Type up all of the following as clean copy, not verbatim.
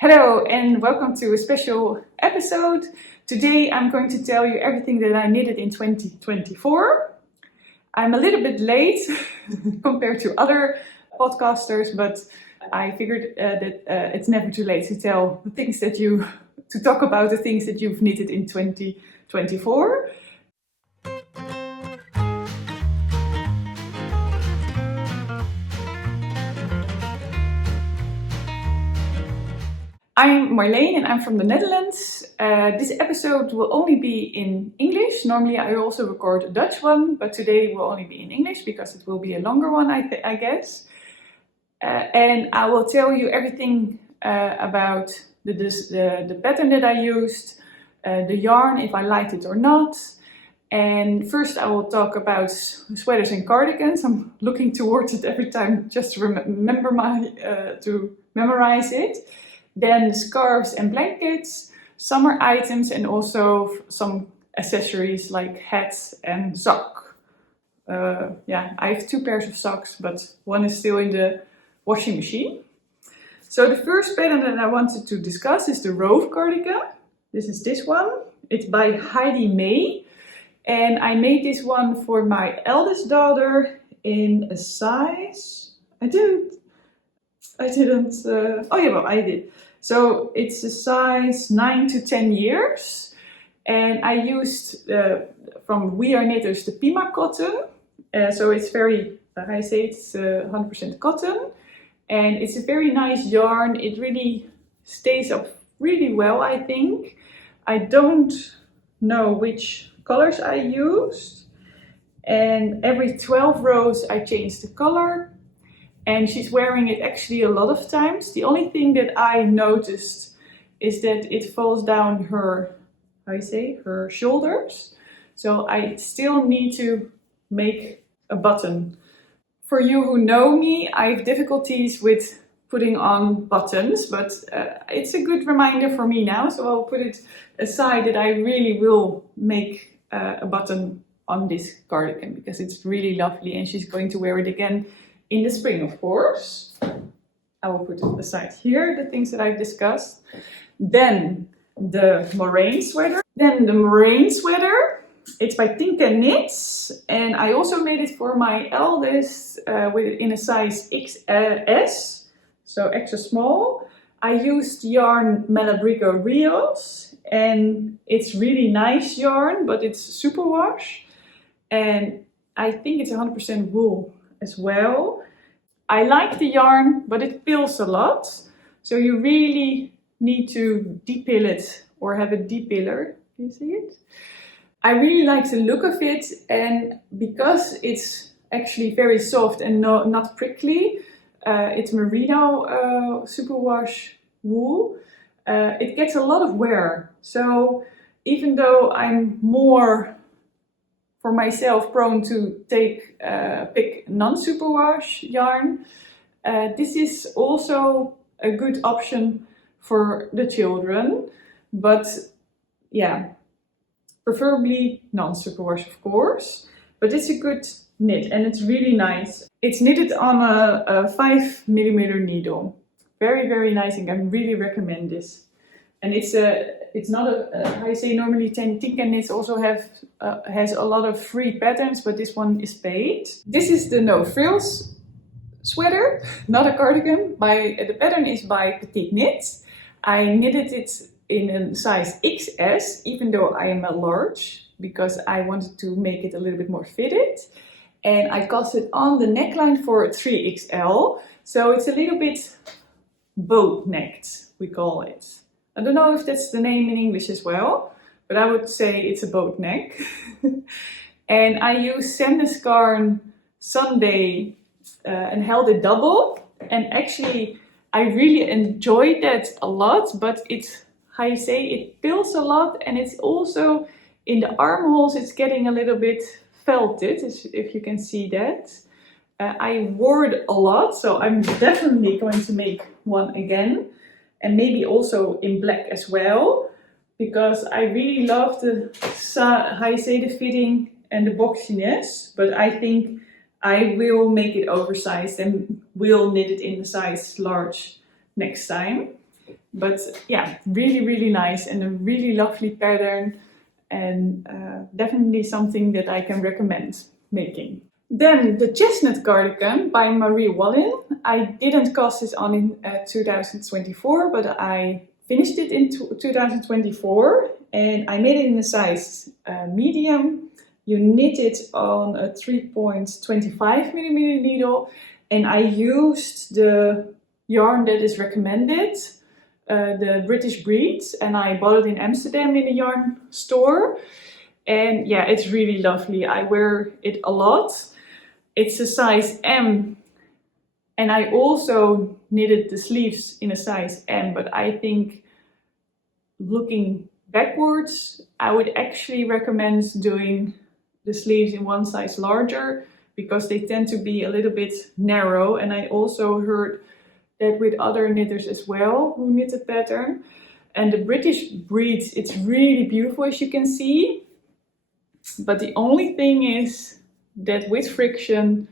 Hello and welcome to a special episode. Today I'm going to tell you everything that I knitted in 2024. I'm a little bit late compared to other podcasters, but I figured that it's never too late to tell the things to talk about the things that you've knitted in 2024. I'm Moraine and I'm from the Netherlands. This episode will only be in English. Normally I also record a Dutch one, but today will only be in English because it will be a longer one, I guess. And I will tell you everything about the pattern that I used, the yarn, if I liked it or not. And first I will talk about sweaters and cardigans. I'm looking towards it every time just to to memorize it. Then scarves and blankets, summer items, and also some accessories like hats and sock. I have 2 pairs of socks, but one is still in the washing machine. So the first pattern that I wanted to discuss is the Rove Cardigan. This is this one. It's by Heidi May. And I made this one for my eldest daughter in a size... I did. I did. So it's a size 9 to 10 years. And I used from We Are Knitters the Pima cotton. So it's very, it's 100% cotton. And it's a very nice yarn. It really stays up really well, I think. I don't know which colors I used. And every 12 rows I changed the color. And she's wearing it actually a lot of times. The only thing that I noticed is that it falls down her shoulders. So I still need to make a button. For you who know me, I have difficulties with putting on buttons, but it's a good reminder for me now. So I'll put it aside that I really will make a button on this cardigan because it's really lovely and she's going to wear it again in the spring, of course. I will put it aside here, the things that I've discussed. Then the Moraine sweater. It's by Tinka Knits. And I also made it for my eldest in a size XS, so extra small. I used yarn Malabrigo Rios. And it's really nice yarn, but it's superwash. And I think it's 100% wool as well. I like the yarn, but it pills a lot. So you really need to depill it or have a depiller. Can you see it? I really like the look of it, and because it's actually very soft and not prickly, it's merino superwash wool. It gets a lot of wear. So even though I'm more for myself prone to pick non-superwash yarn, this is also a good option for the children, but yeah, preferably non-superwash of course, but it's a good knit and it's really nice. It's knitted on a 5mm needle. Very, very nice, and I really recommend this. And it's not normally Tinka Knits also has a lot of free patterns, but this one is paid. This is the Frills Sweater, not a cardigan. The pattern is by Petite Knit. I knitted it in a size XS, even though I am a large, because I wanted to make it a little bit more fitted. And I cast it on the neckline for a 3XL, so it's a little bit boat-necked, we call it. I don't know if that's the name in English as well, but I would say it's a boat neck. And I used Sandnesgarn Sunday and held it double. And actually, I really enjoyed that a lot, but it pills a lot, and it's also in the armholes, it's getting a little bit felted, if you can see that. I wore it a lot, so I'm definitely going to make one again. And maybe also in black as well, because I really love the fitting and the boxiness, but I think I will make it oversized and will knit it in the size large next time. But yeah, really, really nice and a really lovely pattern, and definitely something that I can recommend making. Then the Chestnut Cardigan by Marie Wallin. I didn't cast this on in 2024, but I finished it in 2024, and I made it in a size medium. You knit it on a 3.25mm needle, and I used the yarn that is recommended, the British breed, and I bought it in Amsterdam in a yarn store. And yeah, it's really lovely. I wear it a lot. It's a size M, and I also knitted the sleeves in a size M, but I think looking backwards, I would actually recommend doing the sleeves in one size larger, because they tend to be a little bit narrow. And I also heard that with other knitters as well who knit the pattern. And the British breed, it's really beautiful, as you can see. But the only thing is that with friction,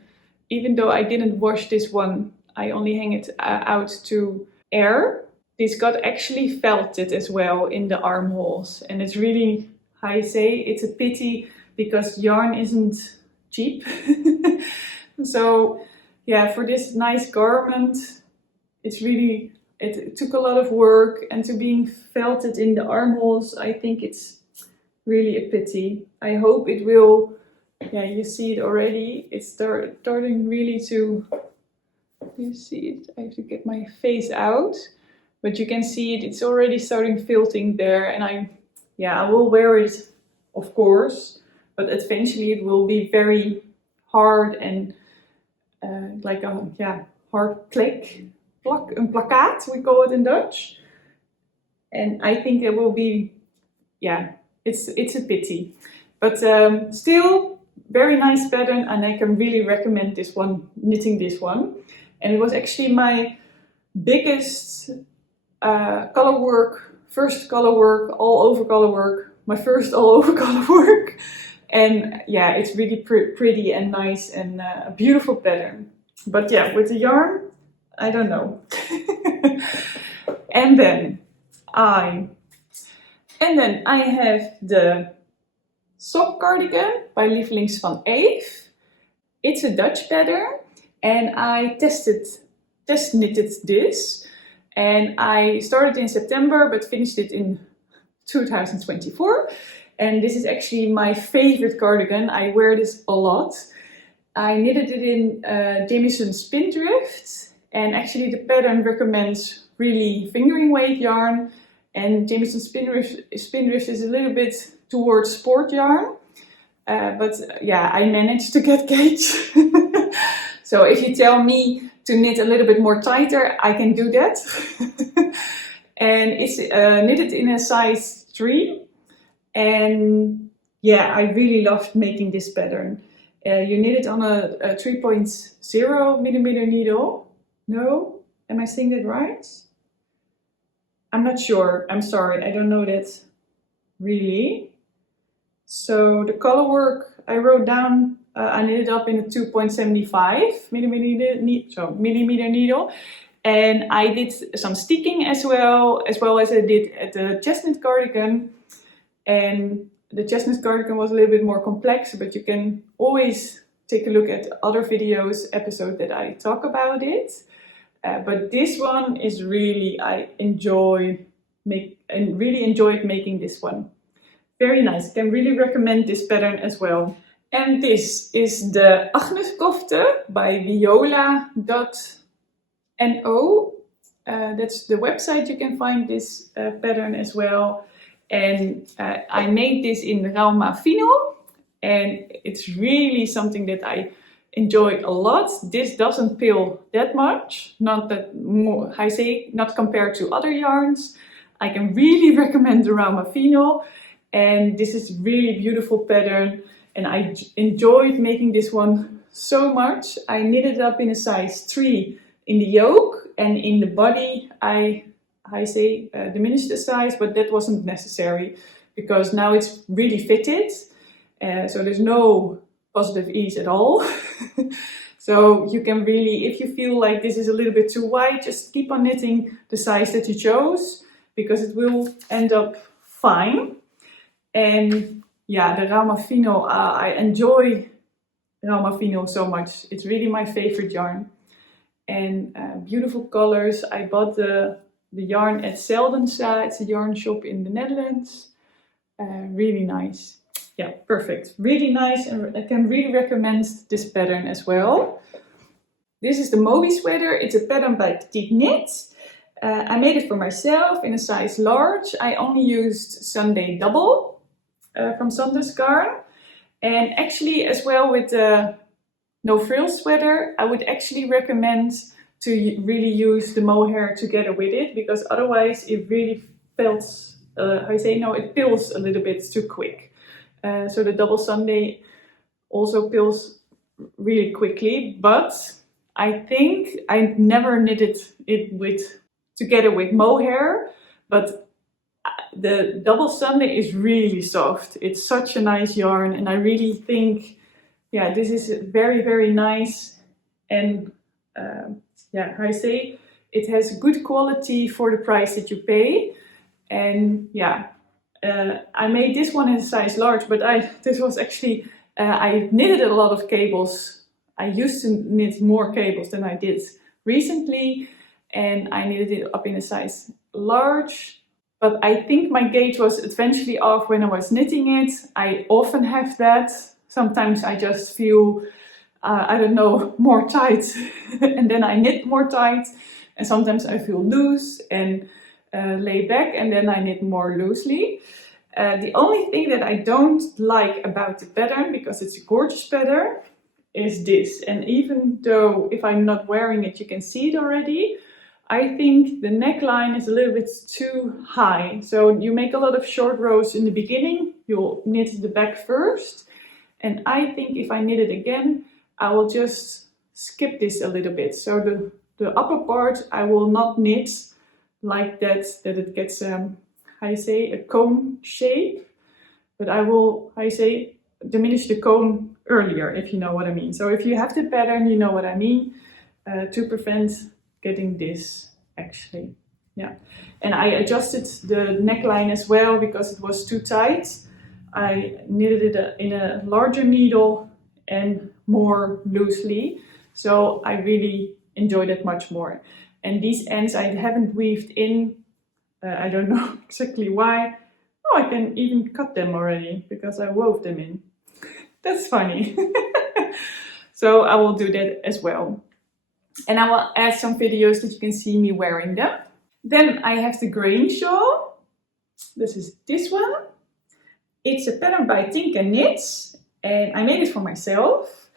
even though I didn't wash this one, I only hang it out to air, this got actually felted as well in the armholes. And it's really, I say, it's a pity, because yarn isn't cheap. So yeah, for this nice garment, it's really, it took a lot of work, and to being felted in the armholes, I think it's really a pity. I hope it will, yeah, you see it already. It's starting really to, you see it? I have to get my face out, but you can see it. It's already starting felting there, and I will wear it, of course, but eventually it will be very hard and like a hard click, een plakkaat, we call it in Dutch. And I think it will be, yeah, it's a pity. But still, very nice pattern, and I can really recommend this one, knitting this one. And it was actually my biggest color work, first color work, all over color work, my first all over color work. And yeah, it's really pretty and nice, and a beautiful pattern. But yeah, with the yarn, I don't know. And then I have the sock cardigan by Lievelings van Eef. It's a Dutch pattern, and I test knitted this, and I started in September but finished it in 2024. And this is actually my favorite cardigan. I wear this a lot. I knitted it in Jamieson Spindrift, and actually the pattern recommends really fingering weight yarn, and Jamieson Spindrift is a little bit towards sport yarn. But yeah, I managed to get gauge. So if you tell me to knit a little bit more tighter, I can do that. And it's knitted in a size 3. And yeah, I really loved making this pattern. You knit it on a 3.0mm needle. No? Am I saying that right? I'm not sure. I'm sorry. I don't know that really. So the color work I wrote down, I knitted up in a 2.75mm needle. And I did some sticking as well as I did at the Chestnut Cardigan. And the Chestnut Cardigan was a little bit more complex, but you can always take a look at other episodes that I talk about it. But this one is really, I really enjoyed making this one. Very nice. I can really recommend this pattern as well. And this is the Agnes Kofte by viola.no. That's the website. You can find this pattern as well. And I made this in Rauma Fino, and it's really something that I enjoy a lot. This doesn't pill that much, not compared to other yarns. I can really recommend the Rauma Fino, and this is really beautiful pattern, and I enjoyed making this one so much. I knitted it up in a size 3 in the yoke, and in the body I diminished the size, but that wasn't necessary because now it's really fitted. So there's no positive ease at all. So you can really, if you feel like this is a little bit too wide, just keep on knitting the size that you chose, because it will end up fine. And yeah, the Rauma Fino, I enjoy Rauma Fino so much. It's really my favorite yarn. And beautiful colors. I bought the yarn at Seldensa. It's a yarn shop in the Netherlands. Really nice. Yeah, perfect. Really nice, and I can really recommend this pattern as well. This is the Moby sweater. It's a pattern by Petite Knit. I made it for myself in a size large. I only used Sunday Double from Sanders Garn. And actually, as well with the No Frills sweater, I would actually recommend to really use the mohair together with it, because otherwise it really feels, it pills a little bit too quick. So the Double Sunday also pills really quickly, but I think I never knitted it together with mohair, but the Double Sunday is really soft. It's such a nice yarn, and I really think, yeah, this is very, very nice. And it has good quality for the price that you pay. And yeah, I made this one in a size large, but this was actually, I knitted a lot of cables. I used to knit more cables than I did recently, and I knitted it up in a size large. But I think my gauge was eventually off when I was knitting it. I often have that. Sometimes I just feel, more tight, and then I knit more tight. And sometimes I feel loose and lay back, and then I knit more loosely. The only thing that I don't like about the pattern, because it's a gorgeous pattern, is this. And even though if I'm not wearing it, you can see it already, I think the neckline is a little bit too high. So you make a lot of short rows in the beginning, you'll knit the back first. And I think if I knit it again, I will just skip this a little bit. So the upper part I will not knit like that it gets a cone shape. But I will, diminish the cone earlier, if you know what I mean. So if you have the pattern, you know what I mean, to prevent getting this actually. Yeah. And I adjusted the neckline as well because it was too tight. I knitted it in a larger needle and more loosely. So I really enjoyed it much more. And these ends I haven't weaved in. I don't know exactly why. Oh, I can even cut them already because I wove them in. That's funny. So I will do that as well. And I will add some videos that you can see me wearing them. Then I have the grain shawl. This is this one. It's a pattern by Tinka Knits, and I made it for myself.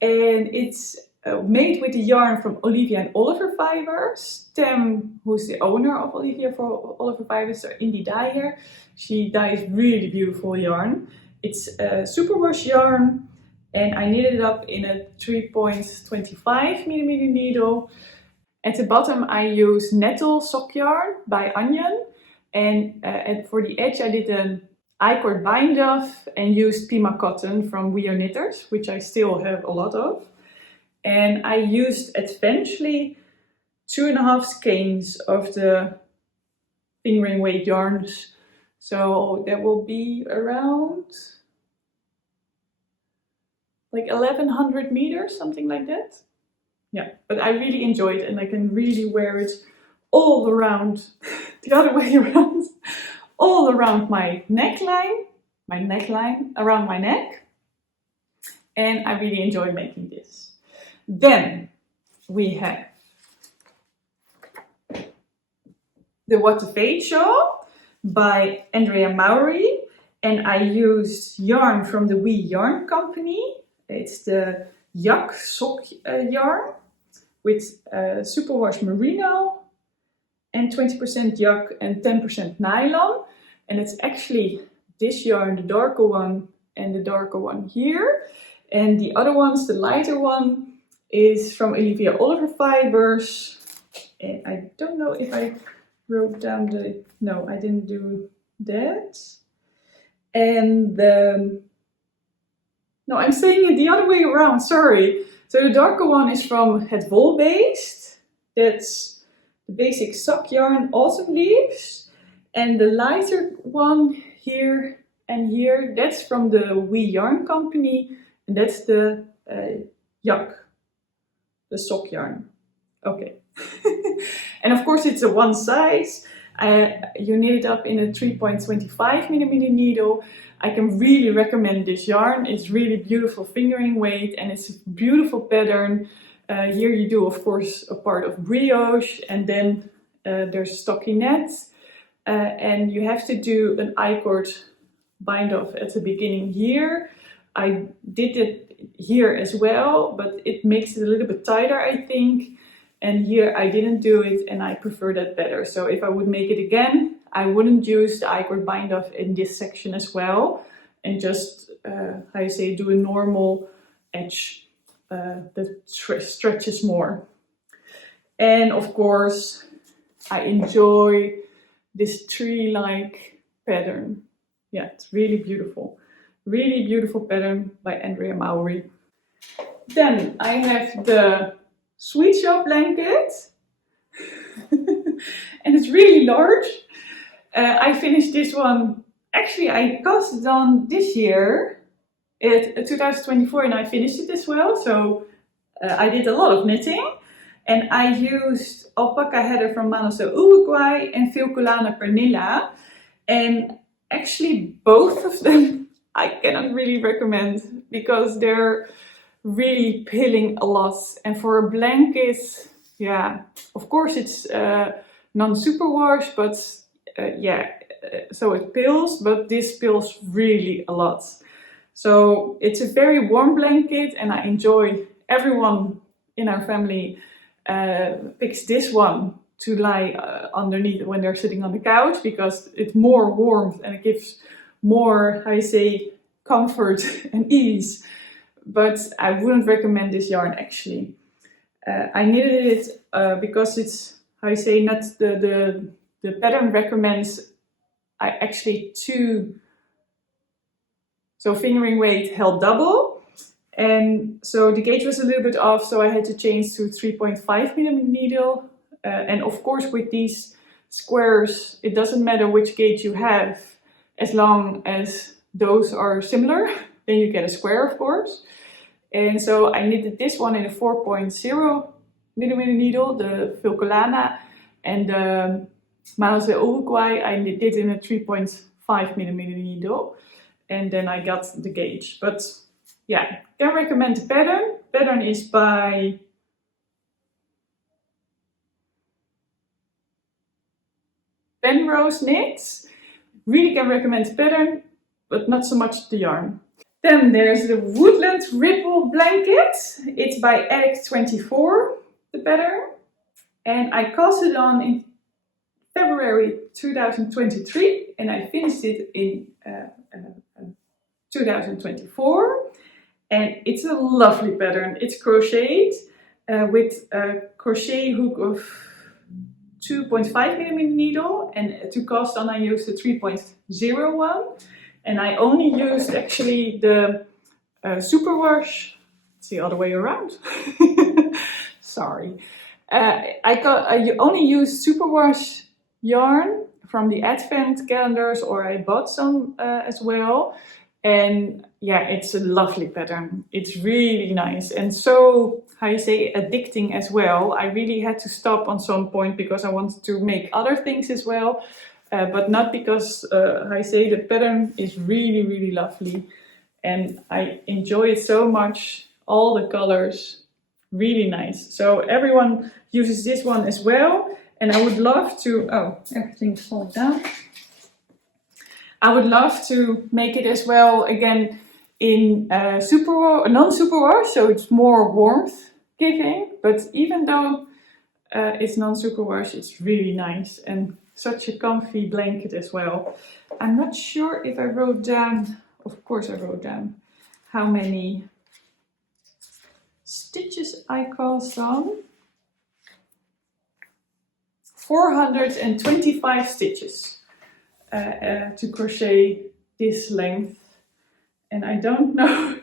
And it's made with the yarn from Olivia and Oliver Fibers. Tem, who's the owner of Olivia for Oliver Fibers, so indie dyer, she dyes really beautiful yarn. It's a superwash yarn, and I knitted it up in a 3.25mm needle. At the bottom I use nettle sock yarn by Onion, and for the edge I did an I-cord bind off and used Pima cotton from We Are Knitters, which I still have a lot of. And I used eventually 2.5 skeins of the fingering weight yarns. So that will be around like 1100 meters, something like that. Yeah, but I really enjoyed it, and I can really wear it all around, the other way around, all around my neckline, around my neck. And I really enjoy making this. Then we have the What the Fate shawl by Andrea Mowry, and I used yarn from the Wee Yarn Company. It's the Yak sock yarn with superwash merino and 20% yak and 10% nylon. And it's actually this yarn, the darker one, and the darker one here. And the other ones, the lighter one, is from Olivia Oliver Fibers. And I don't know if I wrote down the... No, I didn't do that. And no, I'm saying it the other way around, sorry. So the darker one is from Het Wol Based. That's the basic sock yarn Autumn Leaves. And the lighter one here and here, that's from the Wee Yarn Company. And that's the Yak, the sock yarn. Okay. And of course it's a one size. You knit it up in a 3.25mm needle. I can really recommend this yarn. It's really beautiful fingering weight and it's a beautiful pattern. Here you do of course a part of brioche and then there's stockinette. And you have to do an I-cord bind off at the beginning here. I did it here as well, but it makes it a little bit tighter I think. And here I didn't do it and I prefer that better. So if I would make it again, I wouldn't use the I-cord bind off in this section as well. And just, how you say, do a normal edge that stretches more. And of course, I enjoy this tree-like pattern. Yeah, it's really beautiful. Really beautiful pattern by Andrea Mowry. Then I have the Sweet Shop blanket. And it's really large. I finished this one, actually I cast it on this year, 2024, and I finished it as well. So I did a lot of knitting. And I used alpaca heather from Manos de Uruguay and Vilcolana Pernilla. And actually both of them I cannot really recommend because they're really pilling a lot. And for a blanket, yeah, of course it's non-superwash, but so it pills, but this pills really a lot. So it's a very warm blanket and I enjoy, everyone in our family picks this one to lie underneath when they're sitting on the couch because it's more warmth and it gives more, how you say, comfort and ease. But I wouldn't recommend this yarn actually. I knitted it because it's, how you say, not the pattern recommends I actually so fingering weight held double. And so the gauge was a little bit off, so I had to change to 3.5mm needle. And of course with these squares, it doesn't matter which gauge you have, as long as those are similar, then you get a square of course. And so I knitted this one in a 4.0mm needle, the Vilcolana, and the Manos de Uruguay I did in a 3.5mm needle. And then I got the gauge. But yeah, can recommend the pattern. Pattern is by Penrose Knits. Really can recommend the pattern, but not so much the yarn. Then there's the Woodland Ripple blanket. It's by Eric24, the pattern. And I cast it on in February 2023 and I finished it in 2024. And it's a lovely pattern. It's crocheted with a crochet hook of 2.5mm needle, and to cast on I used a 3.01. And I only used actually the superwash. It's the other way around. Sorry. I only used superwash yarn from the advent calendars, or I bought some as well. And yeah, it's a lovely pattern. It's really nice and so, how you say, addicting as well. I really had to stop on some point because I wanted to make other things as well. But not because, how you say, the pattern is really, really lovely. And I enjoy it so much. All the colors, really nice. So everyone uses this one as well. And I would love to, oh, everything's falling down. I would love to make it as well again in non-superwash, so it's more warmth giving. But even though it's non-superwash, it's really nice and such a comfy blanket as well. I'm not sure if I wrote down, of course I wrote down, how many stitches I cast on. 425 stitches. To crochet this length, and I don't know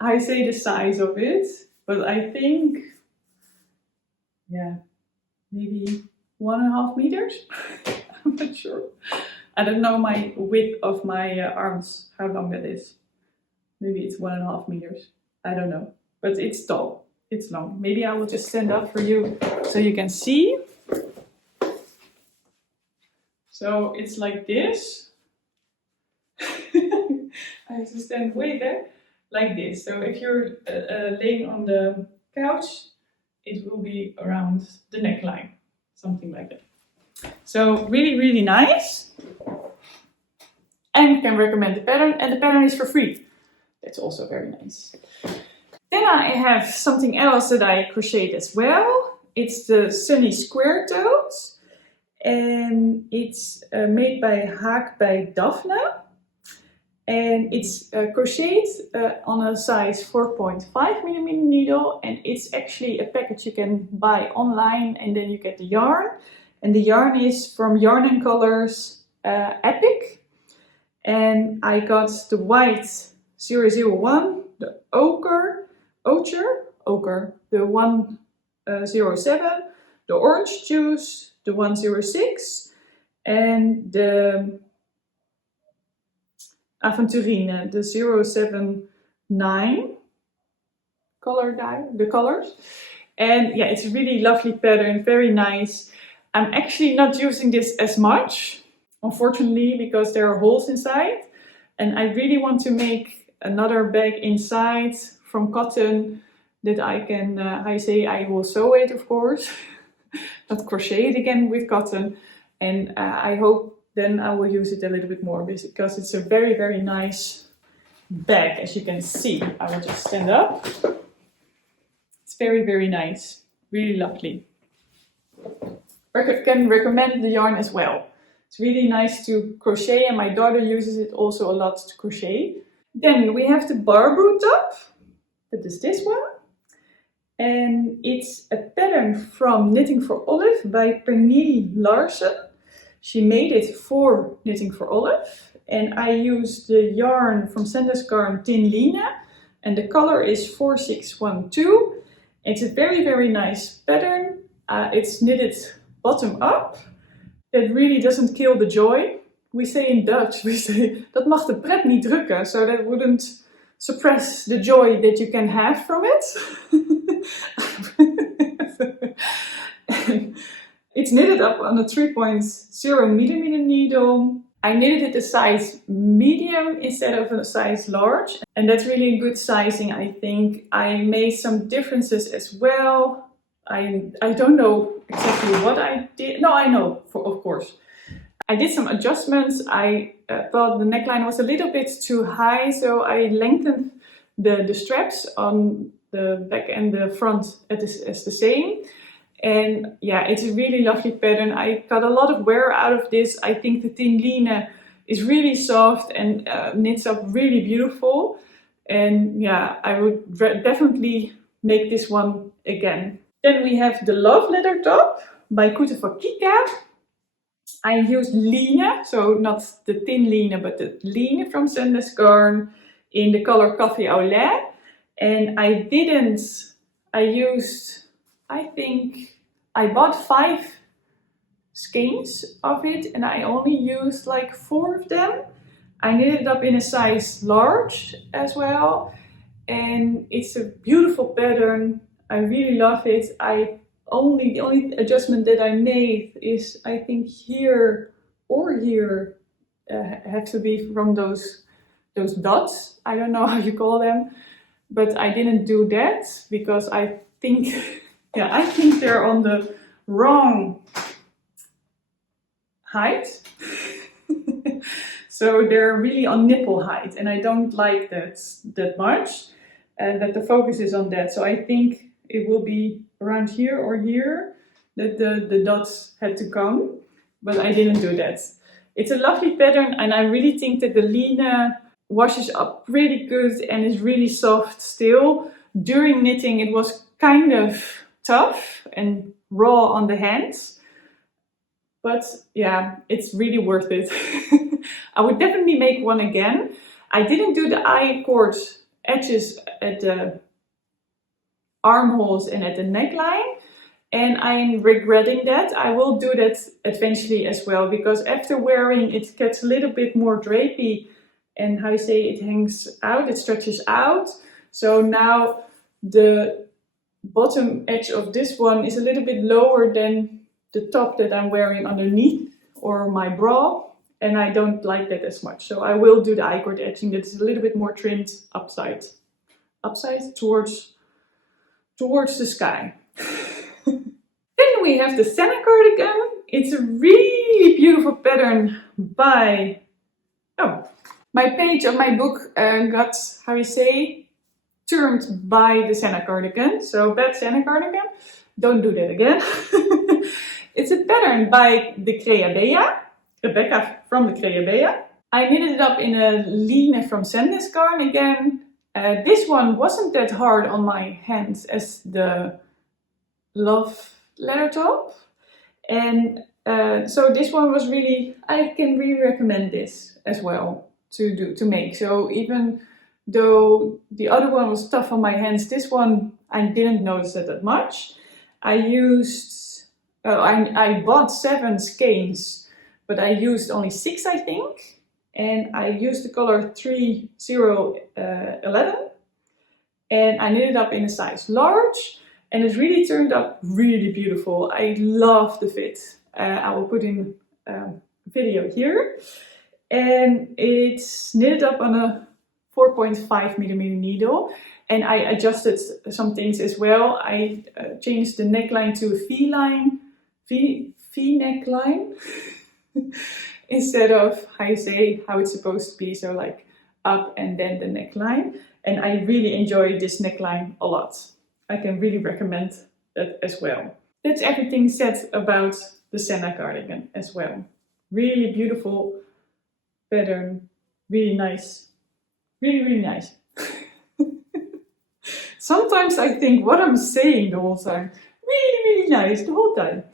how I say the size of it, but I think, yeah, maybe 1.5 meters. I'm not sure. I don't know my width of my arms, how long that is. Maybe it's 1.5 meters. I don't know, but it's tall. It's long. Maybe I will just stand up for you so you can see. So it's like this. I have to stand way there, like this. So if you're laying on the couch, it will be around the neckline, something like that. So really, really nice. And can recommend the pattern, and the pattern is for free. That's also very nice. Then I have something else that I crocheted as well. It's the Sunny Square Tote, and it's made by Haak by Daphne. And it's crocheted on a size 4.5mm needle, and it's actually a package you can buy online, and then you get the yarn. And the yarn is from Yarn & Colors Epic. And I got the white 001, the ochre, the 107, the orange juice, the 106, and the Aventurine, the 079 color dye, the colors. And yeah, it's a really lovely pattern, very nice. I'm actually not using this as much, unfortunately, because there are holes inside. And I really want to make another bag inside from cotton that I can, I will sew it, of course, not crochet it again with cotton. And I hope then I will use it a little bit more because it's a very, very nice bag, as you can see. I will just stand up. It's very, very nice, really lovely. I can recommend the yarn as well. It's really nice to crochet, and my daughter uses it also a lot to crochet. Then we have the Barbroe top. That is this one. And it's a pattern from Knitting for Olive by Pernille Larsen. She made it for Knitting for Olive. And I used the yarn from Sander's Garn Tin Line. And the color is 4612. It's a very, very nice pattern. It's knitted bottom up. That really doesn't kill the joy. We say in Dutch, we say, dat mag de pret niet drukken. So that wouldn't suppress the joy that you can have from it. It's knitted up on a 3.0mm needle. I knitted it a size medium instead of a size large. And that's really a good sizing, I think. I made some differences as well. I don't know exactly what I did. No, I know, of course. I did some adjustments. I thought the neckline was a little bit too high, so I lengthened the straps on the back and the front as the same. And yeah, it's a really lovely pattern. I got a lot of wear out of this. I think the Tin Line is really soft and knits up really beautiful. And yeah, I would definitely make this one again. Then we have the Love Letter top by Kutte van Kika. I used line, so not the Tin Line, but the line from Sander's Garn in the color Coffee au lait. And I bought 5 skeins of it, and I only used like 4 of them. I knitted it up in a size large as well, and it's a beautiful pattern. I really love it. The only adjustment that I made is, I think here or here have to be from those dots. I don't know how you call them, but I didn't do that because I think they're on the wrong height. So they're really on nipple height, and I don't like that much, and that the focus is on that. So I think it will be around here or here that the dots had to come, but I didn't do that. It's a lovely pattern, and I really think that the line washes up really good and is really soft still. During knitting it was kind of tough and raw on the hands, but yeah, it's really worth it. I would definitely make one again. I didn't do the I-cord edges at the armholes and at the neckline. And I'm regretting that. I will do that eventually as well, because after wearing it gets a little bit more drapey, and how you say, it hangs out, it stretches out. So now the bottom edge of this one is a little bit lower than the top that I'm wearing underneath or my bra, and I don't like that as much. So I will do the I-cord edging that is a little bit more trimmed upside towards the sky. Then we have the Sanna Cardigan. It's a really beautiful pattern by, my page of my book got, how you say, turned by the Sanna Cardigan. So bad Sanna Cardigan, don't do that again. It's a pattern by the Rebecca from the Creabea. I knitted it up in a Line from Sandnes garn again. This one wasn't that hard on my hands as the Love leather top, and so this one was really, I can really recommend this as well to make. So even though the other one was tough on my hands, this one I didn't notice that much. I used, I bought 7 skeins, but I used only 6, I think, and I used the color 3011, and I knitted up in a size large. And it really turned out really beautiful. I love the fit. I will put in a video here. And it's knitted up on a 4.5mm needle. And I adjusted some things as well. I changed the neckline to a V neckline. Instead of, how you say, how it's supposed to be. So like up and then the neckline. And I really enjoy this neckline a lot. I can really recommend that as well. That's everything said about the Sanna Cardigan as well. Really beautiful pattern, really nice, really nice. Sometimes I think what I'm saying the whole time, really nice the whole time.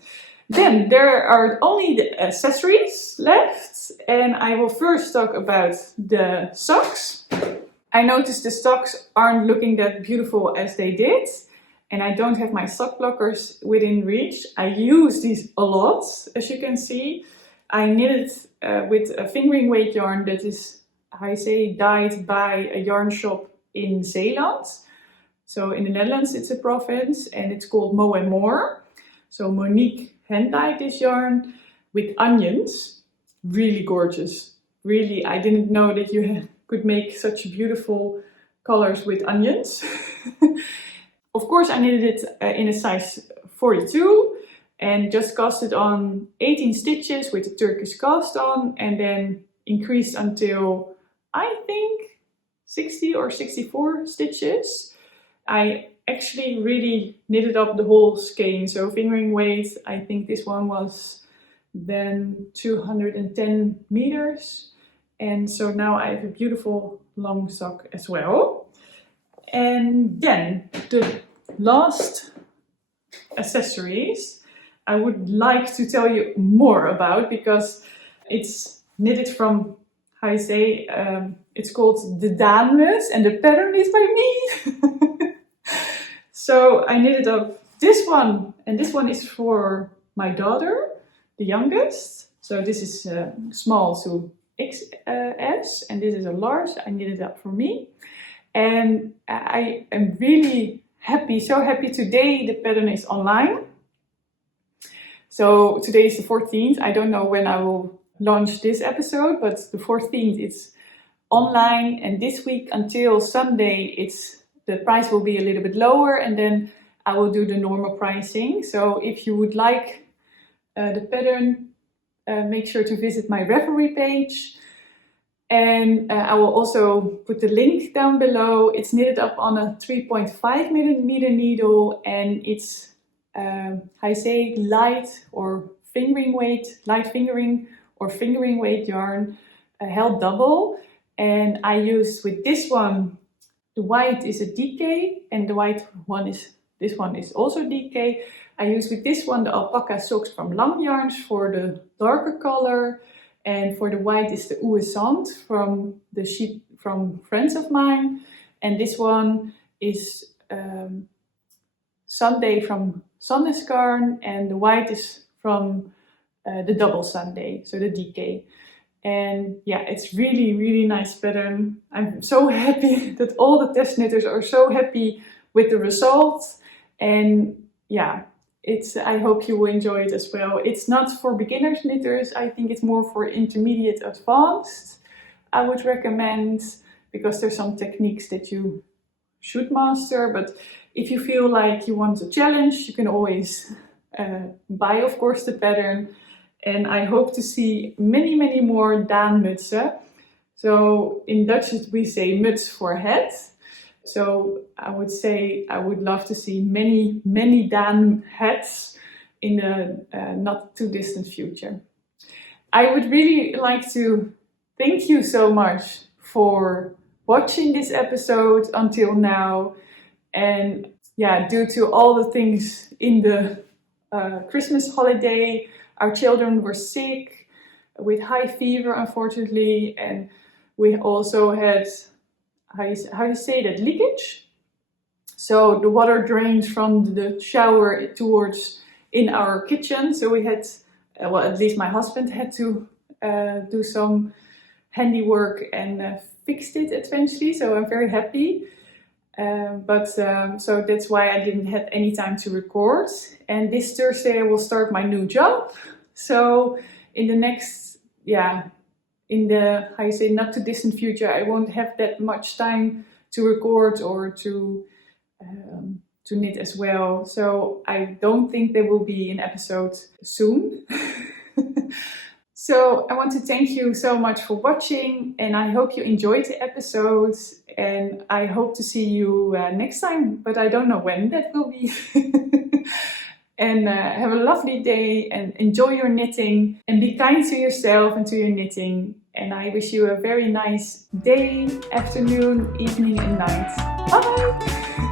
Then there are only the accessories left, and I will first talk about the socks. I noticed the socks aren't looking that beautiful as they did, and I don't have my sock blockers within reach. I use these a lot, as you can see. I knitted with a fingering weight yarn that is, how I say, dyed by a yarn shop in Zeeland. So in the Netherlands it's a province, and it's called Mo and More. So Monique hand dyed this yarn with onions. Really gorgeous. Really, I didn't know that you could make such beautiful colors with onions. Of course, I knitted it in a size 42 and just cast it on 18 stitches with the Turkish cast on, and then increased until, I think, 60 or 64 stitches. I actually really knitted up the whole skein. So fingering weight, I think this one was then 210 meters. And so now I have a beautiful long sock as well. And then the last accessories I would like to tell you more about, because it's knitted from, how you say, it's called the Dames, and the pattern is by me. So I knitted up this one, and this one is for my daughter, the youngest. So this is small to XS, and this is a large. I knitted up for me, and I am really happy, so happy. Today the pattern is online. So today is the 14th. I don't know when I will launch this episode, but the 14th it's online, and this week until Sunday the price will be a little bit lower, and then I will do the normal pricing. So if you would like the pattern, make sure to visit my Ravelry page. And I will also put the link down below. It's knitted up on a 3.5mm needle, and it's, I say, light fingering weight yarn, held double. And I used with this one, the white is a DK, and the white one this one is also DK. I used with this one the alpaca socks from Lang Yarns for the darker color, and for the white is the Ouessant from the sheep from friends of mine, and this one is Sunday from Sanna's garn, and the white is from the double Sunday, so the DK. And yeah, it's really nice pattern. I'm so happy that all the test knitters are so happy with the results. And yeah, I hope you will enjoy it as well. It's not for beginners knitters. I think it's more for intermediate advanced. I would recommend, because there's some techniques that you should master. But if you feel like you want a challenge, you can always buy, of course, the pattern. And I hope to see many more Daan mutsen. So in Dutch we say muts for head. So I would say I would love to see many Daan hats in a not too distant future. I would really like to thank you so much for watching this episode until now. And yeah, due to all the things in the Christmas holiday, our children were sick with high fever, unfortunately, and we also had, how you say that, leakage? So the water drained from the shower towards in our kitchen. So we had, well, at least my husband had to do some handiwork and fixed it eventually. So I'm very happy. So that's why I didn't have any time to record. And this Thursday I will start my new job. So in the next, in the, how you say, not too distant future, I won't have that much time to record or to knit as well. So I don't think there will be an episode soon. So I want to thank you so much for watching, and I hope you enjoyed the episode, and I hope to see you next time, but I don't know when that will be. And have a lovely day and enjoy your knitting, and be kind to yourself and to your knitting. And I wish you a very nice day, afternoon, evening and night. Bye!